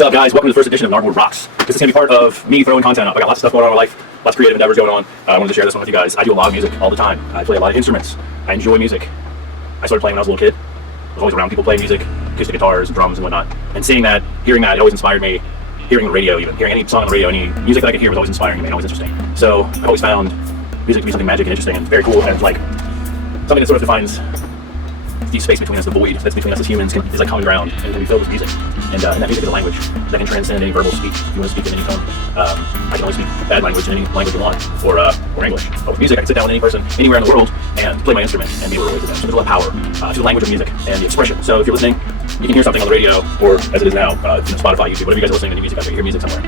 What's up, guys? Welcome to the first edition of Gnargore Rocks. This is going to be part of me throwing content up. I got lots of stuff going on in my life, lots of creative endeavors going on. I wanted to share this one with you guys. I do a lot of music all the time. I play a lot of instruments. I enjoy music. I started playing when I was a little kid. I was always around people playing music, acoustic guitars, and drums, and whatnot. And seeing that, hearing that, it always inspired me. Hearing the radio, even hearing any song on the radio, any music that I could hear was always inspiring to me and always interesting. So I've always found music to be something magic and interesting and very cool, and it's like something that sort of defines the space between us, the void that's between us as humans, is like common ground and can be filled with music. And that music is a language that can transcend any verbal speech. If you want to speak in any tone, I can only speak bad language in any language you want, or English. But with music, I can sit down with any person anywhere in the world and play my instrument and be able to relate to them. So there's a lot of power to the language of music and the expression. So if you're listening, you can hear something on the radio, or as it is now, Spotify, YouTube, whatever you guys are listening to new music out there, you hear music somewhere.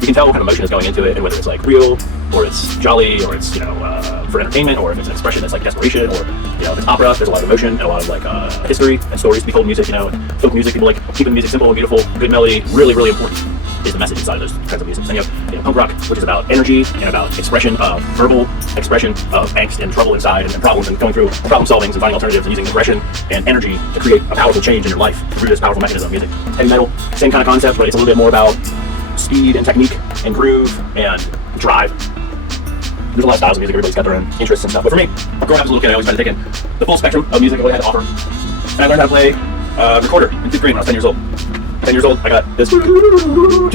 You can tell what kind of emotion is going into it, and whether it's like real, or it's jolly, or it's for entertainment, or if it's an expression that's like desperation, or if it's opera, there's a lot of emotion and a lot of like history and stories to be told in music. And folk music, people like keeping music simple and beautiful, good melody, really, really important is the message inside of those kinds of music. Then you have punk rock, which is about energy and about expression of verbal expression of angst and trouble inside and problems, and going through problem solving and finding alternatives and using aggression and energy to create a powerful change in your life through this powerful mechanism of music. Heavy metal, same kind of concept, but it's a little bit more about speed and technique and groove and drive. There's a lot of styles of music, everybody's got their own interests and stuff. But for me, growing up as a little kid, I always tried to take in the full spectrum of music what it had to offer. And I learned how to play recorder in 5th grade when I was 10 years old. 10 years old, I got this 2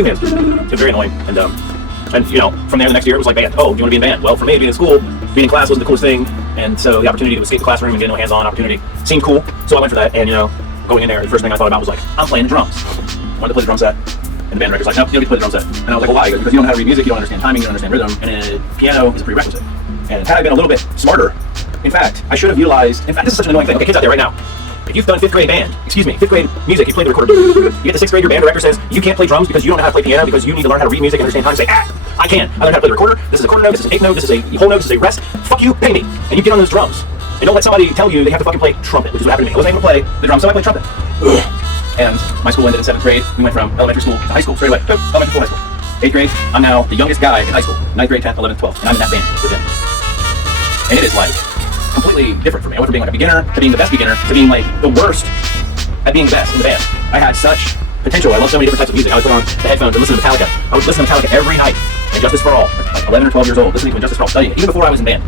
hands. It was very annoying. And from there the next year it was like band. Oh, do you want to be in band? Well, for me, being in school, being in class wasn't the coolest thing. And so the opportunity to escape the classroom and get no hands-on opportunity seemed cool. So I went for that. And going in there, the first thing I thought about was like, I'm playing the drums. I wanted to play the drum set. And the band director's like, no, you don't need to play the drum set. And I was like, well, why? Because you don't know how to read music, you don't understand timing, you don't understand rhythm, and piano is a prerequisite. And had I been a little bit smarter, in fact, I should have utilized, in fact, this is such an annoying thing. Okay, kids out there right now, if you've done 5th grade music, you play the recorder, you get to 6th grade, your band director says, you can't play drums because you don't know how to play piano, because you need to learn how to read music and understand time. Say, I can. I learned how to play the recorder, this is a quarter note, this is an 8th note, this is a whole note, this is a rest. Fuck you, pay me. And you get on those drums. And don't let somebody tell you they have to fucking play trumpet, which is what happened to me. I wasn't able to play the drums, so I played trumpet. And my school ended in 7th grade. We went from elementary school to high school straight away. Elementary school, high school. 8th grade, I'm now the youngest guy in high school. 9th grade, 10th, 11th, 12th. And I'm in that band with him. And it is like completely different for me. I went from being like a beginner to being the best beginner to being like the worst at being the best in the band. I had such potential. I love so many different types of music. I would put on the headphones and listen to Metallica. I would listen to Metallica every night. And Justice for All, like 11 or 12 years old, listening to Justice for All, studying it, even before I was in band.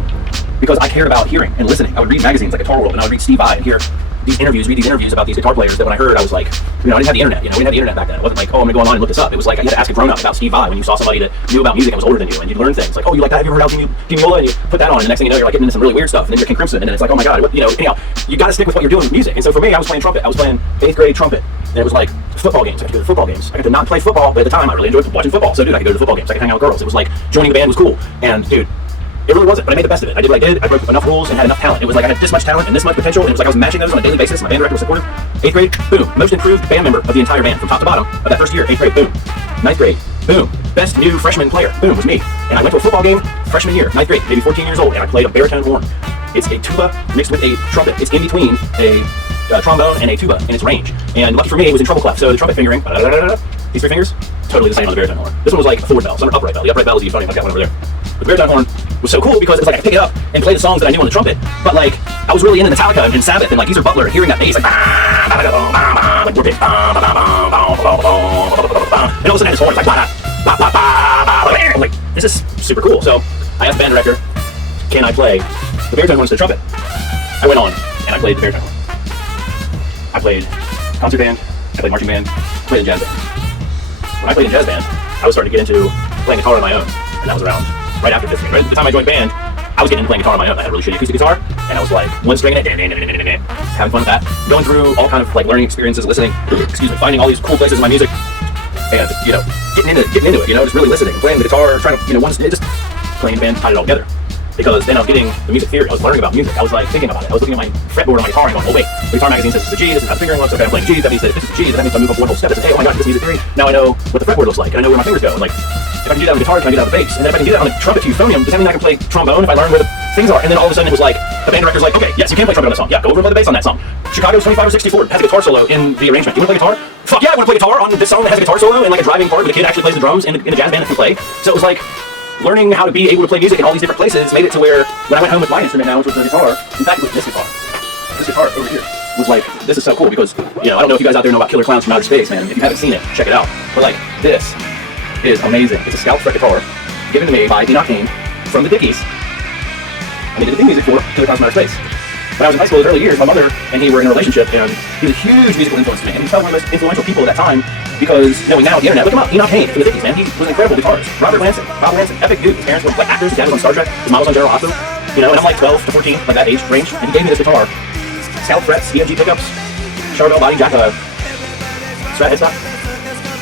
Because I cared about hearing and listening. I would read magazines like Guitar World, and I would read Steve Vai and hear read these interviews about these guitar players that when I heard, I was like, I didn't have the internet, we didn't have the internet back then. It wasn't like, oh, I'm gonna go online and look this up. It was like, you had to ask a grown-up about Steve Vai when you saw somebody that knew about music and was older than you, and you'd learn things like, oh, you like that, have you ever heard Al Di Meola? And you put that on, and the next thing you know, you're like getting into some really weird stuff, and then you're King Crimson, and then it's like, oh my god, anyhow, you gotta stick with what you're doing with music. And so for me, I was playing trumpet. I was playing 8th grade trumpet, and it was like football games. I could go to football games. I got to not play football, but at the time, I really enjoyed watching football. So dude, I could go to football games, I could hang out with girls. It was like, joining the band was cool. And dude, it really wasn't, but I made the best of it. I did what I did, I broke enough rules and had enough talent. It was like I had this much talent and this much potential, and it was like I was matching those on a daily basis. My band director was supportive. 8th grade, boom, most improved band member of the entire band, from top to bottom of that first year. 8th grade, boom. 9th grade, boom, best new freshman player, boom, was me. And I went to a football game freshman year, 9th grade, maybe 14 years old, and I played a baritone horn. It's a tuba mixed with a trumpet. It's in between a trombone and a tuba in its range. And lucky for me, it was in treble clef, so the trumpet fingering, these 3 fingers, totally the same on the baritone horn. This one was like a forward bell, some upright bell. The upright bell is the euphonium, I've got one over there. But the baritone horn was so cool because it was like I could pick it up and play the songs that I knew on the trumpet, but like I was really into Metallica and Sabbath and like Geezer Butler, hearing that bass like warping, and all of a sudden this horn is like I'm like, this is super cool. So I asked the band director, can I play the baritone horns to the trumpet? I went on and I played the baritone horn. I played concert band, I played marching band, I played in jazz band. When I played in jazz band, I was starting to get into playing guitar on my own, and that was around right after 5th grade. Right at the time I joined band, I was getting into playing guitar on my own. I had a really shitty acoustic guitar, and I was like one stringing it, having fun with that, going through all kind of like learning experiences, listening, finding all these cool places in my music, and getting into it, just really listening, playing the guitar, trying to, just playing in band, tied it all together. Because then I was getting the music theory, I was learning about music, I was like thinking about it, I was looking at my fretboard on my guitar and going, oh wait, the guitar magazine says this is a G, this is how the fingering looks, okay, I'm playing G, that means that if this is a G, that means I move up one whole step, it's hey, oh my god, this is music theory, now I know what the fretboard looks like, and I know where my fingers go, and like, if I can do that on the guitar, can I do that on the bass? And then if I can do that on the trumpet to euphonium, does that mean I can play trombone if I learn where the things are? And then all of a sudden it was like, the band director's like, okay, yes, you can play trumpet on that song, yeah, go over and play the bass on that song. Chicago's 25 or 64 has a guitar solo in the arrangement. Do you want to play guitar? Fuck yeah, I want to play guitar on this song that has a guitar solo and like a driving part where the kid actually plays the drums in a jazz band that can play. So it was like, learning how to be able to play music in all these different places made it to where when I went home with my instrument now, which was the guitar, in fact it was this guitar. this guitar over here was like, this is so cool because, you know, I don't know if you guys out there know about Killer Clowns from Outer Space, man. If you haven't seen it, check it out. But like, this is amazing. It's a scalp fret guitar given to me by Enoch Kane from the Dickies. And they did the theme music for Killer Clowns from Outer Space. When I was in high school, in the early years, my mother and he were in a relationship, and he was a huge musical influence to me. And he was probably one of the most influential people at that time because, knowing now the internet, look him up, Enoch Kane from the Dickies, man. He was an incredible guitarist. Bob Lansing, epic dude. His parents were like actors. His dad was on Star Trek. His mom was on General Hospital. You know, and I'm like 12 to 14, like that age range. And he gave me this guitar. Scalp frets, EMG pickups, Charvel body jack, Strat headstock.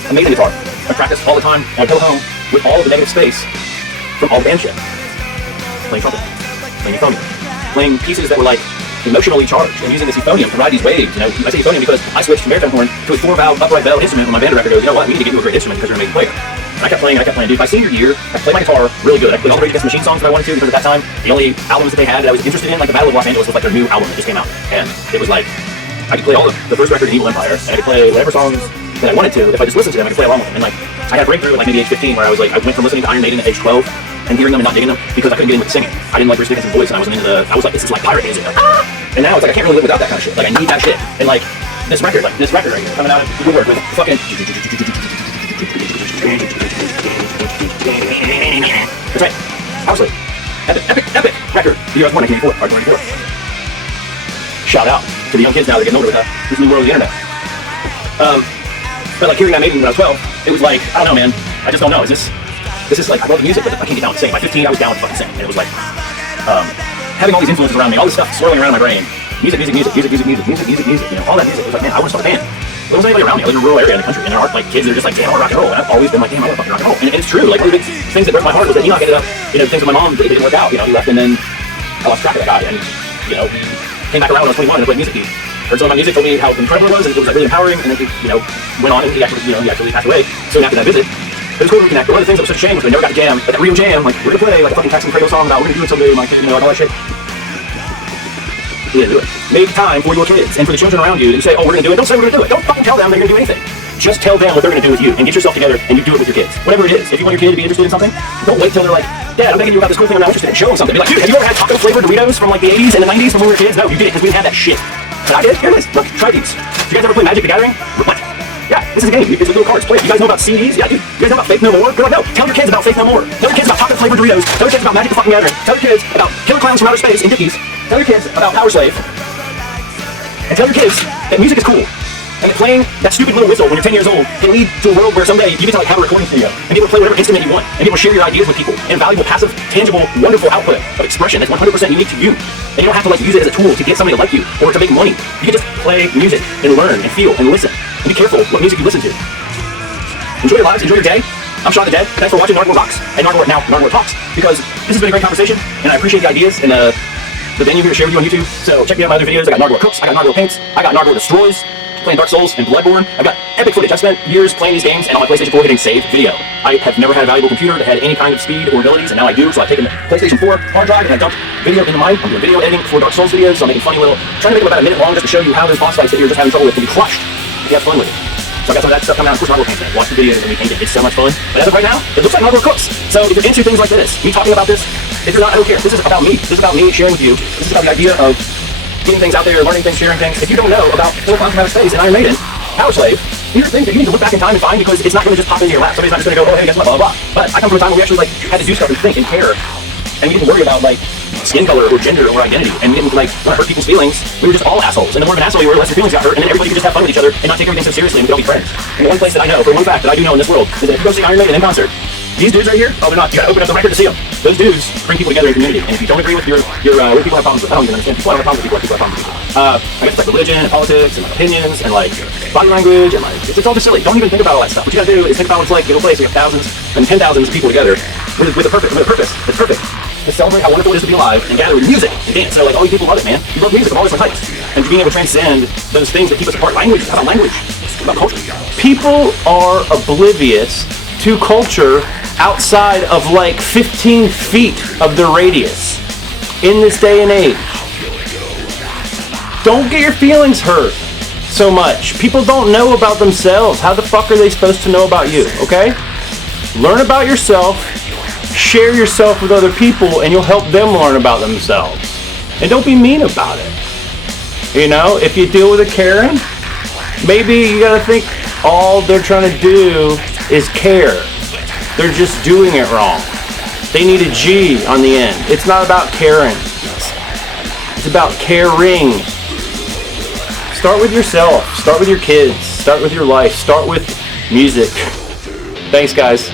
Amazing guitar. I practice all the time, and I go home with all of the negative space from all the band shit. Playing trumpet, playing euphonium, playing pieces that were like emotionally charged, and using this euphonium to ride these waves. You know, I say euphonium because I switched from baritone horn to a 4-valve upright bell instrument when my band director goes, you know what, we need to get you a great instrument because you're an amazing player. And I kept playing, dude. By senior year, I played my guitar really good. I played all the Rage Against the Machine songs that I wanted to because at that time, the only albums that they had that I was interested in, like the Battle of Los Angeles, was like their new album that just came out. And it was like, I could play all the first record in Evil Empire, and I could play whatever songs that I wanted to. If I just listened to them, I could play along with them. And like, I had a breakthrough at like maybe age 15 where I was like, I went from listening to Iron Maiden at age 12 and hearing them and not digging them because I couldn't get in with the singing. I didn't like Bruce Dickinson's voice, and I was like, this is like pirate music. And now it's like I can't really live without that kind of shit. Like I need that shit. And like this record right here, coming out of the woodwork with fucking. That's right. Obviously, epic record. The year I was born, 1984. Shout out to the young kids now that are getting older with this new world of the internet. But like hearing that Maiden when I was 12, it was like, I don't know, man. I just don't know. This is like, I love the music, but I can't get down to sing. By 15, I was down to fucking sing. And it was like, having all these influences around me, all this stuff swirling around in my brain. Music, you know, all that music. It was like, man, I want to start a band. There wasn't anybody around me. I live in a rural area in the country, and there aren't like kids that are just like, damn, I want rock and roll. And I've always been like, damn, I want fucking rock and roll. And it's true. Like one of the big things that broke my heart was that Enoch ended up, you know, things with my mom didn't work out. You know, he left, and then I lost track of that guy. And you know, he came back around when I was 21 and played music. He heard some of my music, told me how incredible it was, and it was like really empowering. And then he, you know, went on and he actually passed away soon after that visit. It was cool to reconnect. But one of the things that was such a shame was we never got to jam. But that Rio jam, like we're gonna play like a fucking Texan Cradle song about we're gonna do it someday, like, you know, like all that shit. Yeah, do it. Make time for your kids and for the children around you. And you say, oh, we're gonna do it. Don't say we're gonna do it. Don't fucking tell them they're gonna do anything. Just tell them what they're gonna do with you and get yourself together and you do it with your kids. Whatever it is. If you want your kid to be interested in something, don't wait till they're like, Dad, I'm thinking you about this cool thing I'm not interested in. Show them something. Be like, dude, have you ever had taco flavored Doritos from like the 80s and the 90s when we were kids? No, you didn't because we didn't have that shit. But I did. Here it is. Look, try these. Did you guys ever play Magic the Gathering? What? Yeah, this is a game. It's with little cards. Play it. You guys know about CDs? Yeah, dude. You guys know about Faith No More? Good luck. No. Tell your kids about Faith No More. Tell your kids about chocolate flavored Doritos. Tell your kids about Magic the fucking Gathering. Tell your kids about Killer Clowns from Outer Space and Dickies. Tell your kids about Power Slave. And tell your kids that music is cool. And that playing that stupid little whistle when you're 10 years old can lead to a world where someday you get to like have a recording studio and be able to play whatever instrument you want and be able to share your ideas with people and valuable, passive, tangible, wonderful output of expression that's 100% unique to you. And you don't have to like use it as a tool to get somebody to like you or to make money. You can just play music and learn and feel and listen. And be careful what music you listen to. Enjoy your lives, enjoy your day. I'm Sean the Dead. Thanks for watching Gnargore Rocks and Gnargore Talks because this has been a great conversation and I appreciate the ideas and the venue here to share with you on YouTube. So check me out my other videos. I got Gnargore Cooks, I got Gnargore Paints, I got Gnargore Destroys, playing Dark Souls and Bloodborne. I've got epic footage. I've spent years playing these games and on my PlayStation 4 hitting save video. I have never had a valuable computer that had any kind of speed or abilities, and now I do. So I've taken the PlayStation 4 hard drive and I dumped video into mine. I'm doing video editing for Dark Souls videos, so I'm making funny little, trying to make them about a minute long just to show you how those boss fights that you're just having trouble with can be crushed if you have fun with it. So I got some of that stuff coming out. Of course, Gnargore Paints. Watch the videos and we paint it. It's so much fun. But as of right now, it looks like Gnargore Cooks. So if you're into things like this, me talking about this, if you're not, I don't care. This is about me. This is about me sharing with you. This is about the idea of getting things out there, learning things, sharing things. If you don't know about Killer Clowns from Outer Space and Iron Maiden, Power Slave, these are things that you need to look back in time and find because it's not going to just pop into your lap. Somebody's not just going to go, oh, hey, guess what, blah, blah, blah. But I come from a time where we actually like had to do stuff and think and care. And we didn't worry about like skin color or gender or identity. And we didn't like want to hurt people's feelings. We were just all assholes. And the more of an asshole you were, the less your feelings got hurt. And then everybody could just have fun with each other and not take everything so seriously and we could all be friends. And the one place that I know, for one fact that I do know in this world, is that if you go see Iron Maiden in concert, these dudes right here, oh, they're not, you gotta open up the record to see them. Those dudes bring people together in a community. And if you don't agree with what people have problems with, I don't even understand people. I don't have problems with people have problems with people. I guess it's like religion and politics and like opinions and like body language and like, it's all just silly. Don't even think about all that stuff. What you gotta do is think about what it's like, you know, a place, you have thousands and 10,000s of people together with a purpose. It's perfect. To celebrate how wonderful it is to be alive and gather with music and dance. So like all these people love it, man. You love music of all different types. And being able to transcend those things that keep us apart. Language is about language. It's about culture. People are oblivious to culture outside of like 15 feet of their radius in this day and age. Don't get your feelings hurt so much. People don't know about themselves. How the fuck are they supposed to know about you, okay? Learn about yourself, share yourself with other people, and you'll help them learn about themselves. And don't be mean about it. You know, if you deal with a Karen, maybe you gotta think all they're trying to do is care. They're just doing it wrong. They need a G on the end. It's not about caring. It's about caring. Start with yourself. Start with your kids. Start with your life. Start with music. Thanks, guys.